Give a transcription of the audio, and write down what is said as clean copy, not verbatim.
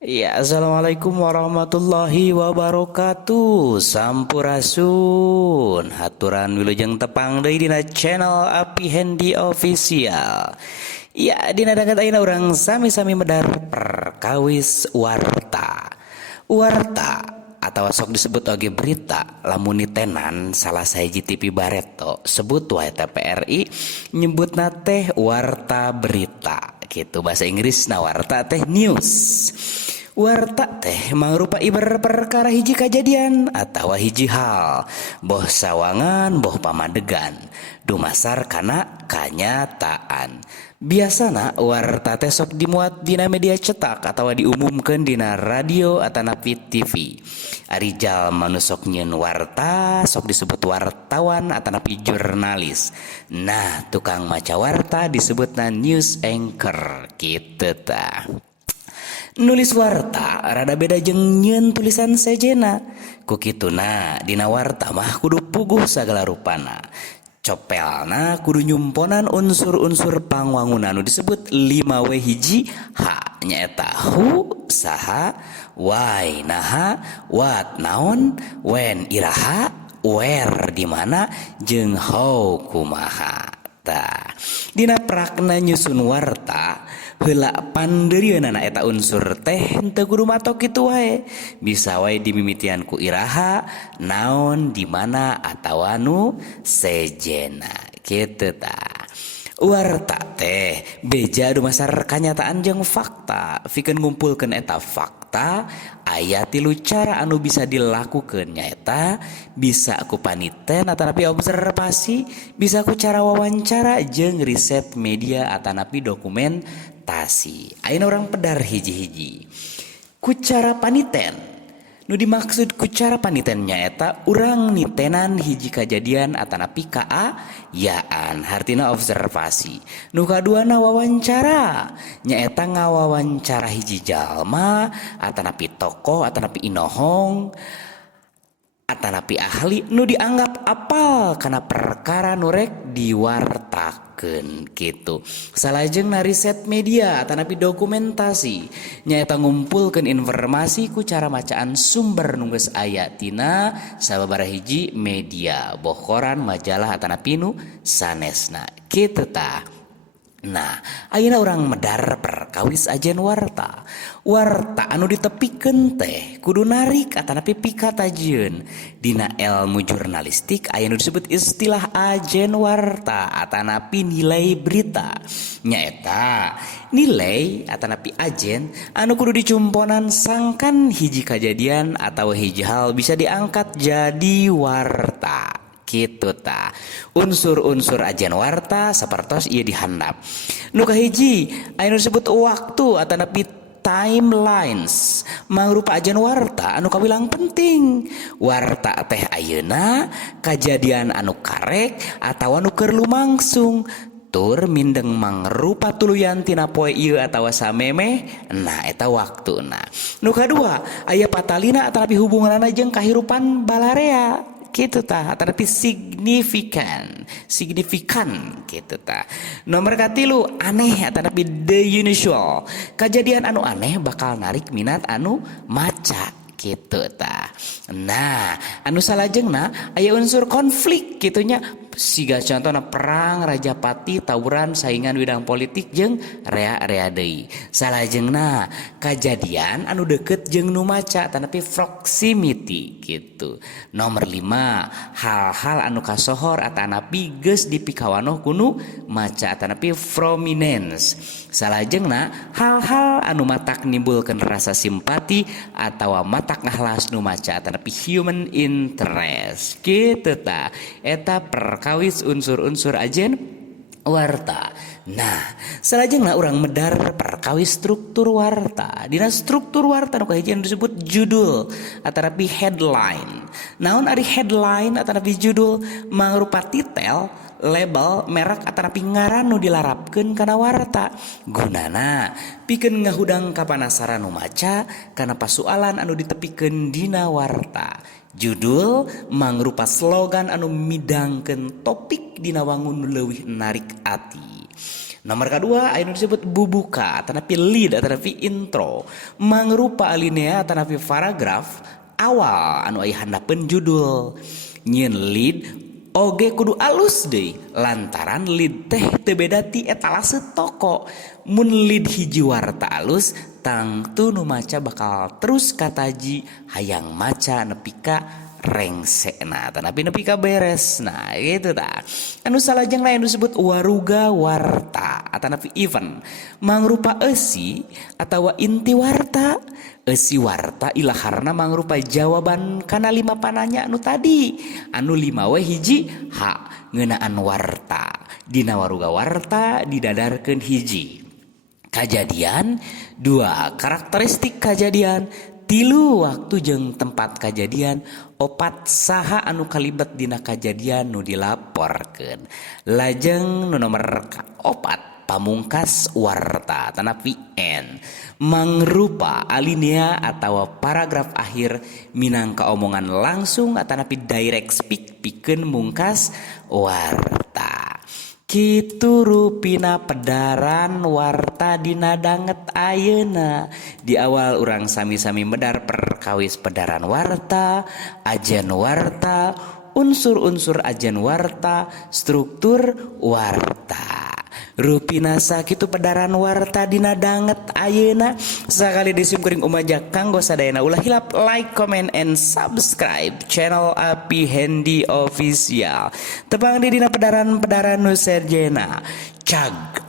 Ya, assalamualaikum warahmatullahi wabarakatuh. Sampurasun. Haturan wilujeng tepang deui dina channel Api Handy Official. Ya, dina dagat ayeuna urang sami-sami medar perkawis warta. Warta atau sok disebut oge berita lamun tenan salah sahiji TV Bareto sebut wae TPRI nyebutna teh warta berita gitu bahasa Inggris na warta teh news. Warta teh mangrupa ibar perkara hiji kejadian atau hiji hal boh sawangan boh pamadegan dumasar kana kanyataan. Biasana warta teh sok dimuat dina media cetak atau diumumkan dina radio atau napi TV. Ari jalma nu sok nyieun warta sok disebut wartawan atau napi jurnalis. Nah, tukang maca warta disebutna news anchor kitu tah. Nulis warta rada beda jeung nyieun tulisan sejena. Ku kituna dina warta mah kudu puguh sagala rupana. Copelna kudu nyumponan unsur-unsur pangwangunan nu disebut 5W hiji H nyaeta who saha, why naha, what naon, when iraha, where di mana jeung how kumaha. Tah, dina prakna nyusun warta heula pandeurieunana eta unsur teh henteu kudu matok kitu wae. Bisa wae dimimitian ku iraha, naon, di mana atawa nu sejena. Kitu tah. Warta teh beja dumasar kanyataan jeung fakta. Pikeun ngumpulkeun eta fakta aya tilu cara anu bisa dilakukeun nyaeta bisa ku paniten atanapi observasi, bisa ku cara wawancara jeung riset media atanapi dokumentasi. Ayeuna urang pedar hiji-hiji. Ku cara paniten nu dimaksud ku cara paniten nyaeta urang nitenan hiji kejadian atanapi kaayaan hartina observasi. Nu kaduana wawancara nyaeta ngawawancara hiji jalma atanapi tokoh atanapi inohong atanapi ahli nu dianggap apal kana perkara nu rek diwartakeun kitu. Salajeng na riset media atanapi dokumentasi nyaeta ngumpulkeun informasi ku cara macaan sumber nu geus aya tina sababaraha hiji media, boh koran, majalah atanapi nu sanesna. Kitu tah. Nah, ayeuna urang medar perkawis ajen warta. Warta anu ditepikeun teh kudu narik atanapi pikatajieun. Dina ilmu jurnalistik aya nu disebut istilah ajen warta atanapi nilai berita. Nyaeta nilai atanapi ajen anu kudu dicumponan sangkan hiji kejadian atau hiji hal bisa diangkat jadi warta. Kitu tah. Unsur-unsur ajen warta sapertos ieu dihandap. Nu kahiji aya nu disebut waktu atanapi timelines mangrupa ajen warta anu kabilang penting. Warta teh ayeuna kajadian anu karek atawa anu keur lumangsung tur mindeng mangrupa tuluyan tina poe ieu atawa samemeh. Nah, eta waktuna. Nu kadua aya patalina atanapi hubunganna jeung kahirupan balarea. Gitu tah tapi signifikan gitu tah. Nomor katilu aneh tapi the unusual kejadian anu aneh bakal narik minat anu maca gitu tah. Nah, anu salajengna aya unsur konflik gitunya siga contohna perang Rajapati tawuran saingan bidang politik jeung rea-rea deui. Salajengna kejadian anu deket jeung nu maca tanapi proximity gitu. Nomor 5 hal-hal anu kasohor atanapi geus dipikawanoh kunu maca atanapi prominence. Salajengna hal-hal anu matak nimbulkeun rasa simpati atawa matak ngahlas nu maca atanapi human interest. Kitu tah. Eta perkawis unsur-unsur ajen warta. Nah, salajengna urang medar perkawis struktur warta. Dina struktur warta nu kahiji disebut judul atanapi headline. Naon ari headline atanapi judul mangrupa titel, label, merek atanapi ngaran nu dilarapkeun kana warta. Gunana pikeun ngahudang kapanasaran nu maca kana pasualan anu ditepikeun dina warta. Judul mangrupa slogan anu midangkeun topik dina wangun nu leuwih narik ati. Nomor kedua anu disebut bubuka tanapi lead tanapi intro mangrupa alinea tanapi paragraf awal anu aya handapeun judul. Nyeun lead oge kudu alus deui lantaran lead teh teu beda ti etalase toko. Mun lead hiji warta alus tangtu nu maca bakal terus kataji hayang maca nepi ka rengsena tanapi nepi ka beres. Nah gitu tah anu salajeng lain disebut waruga warta atanapi event mangrupa eusi atawa inti warta. Eusi warta ilaharna mangrupa jawaban kana 5 pananya anu tadi. Anu 5 we hiji H ngeunaan warta dina waruga warta didadarkeun hiji kajadian, 2 karakteristik kajadian, 3 waktu jeung tempat kajadian, 4 saha anu kalibet dina kajadian nu dilaporkeun. Lajeng nu nomor 4 pamungkas warta tanapi N mangrupa alinea atawa paragraf akhir minangka omongan langsung atanapi direct speak pikeun mungkas warta. Kitu rupina pedaran warta dina danget ayeuna. Di awal urang sami-sami medar perkawis pedaran warta, ajen warta, unsur-unsur ajen warta, struktur warta. Rupina sakitu pedaran warta dina danget ayeuna. Sakali disimkuring umaja kanggo sadayana ulah hilap like, comment, and subscribe channel Api Hendy Official. Tepang di dina pedaran-pedaran nu serjena cag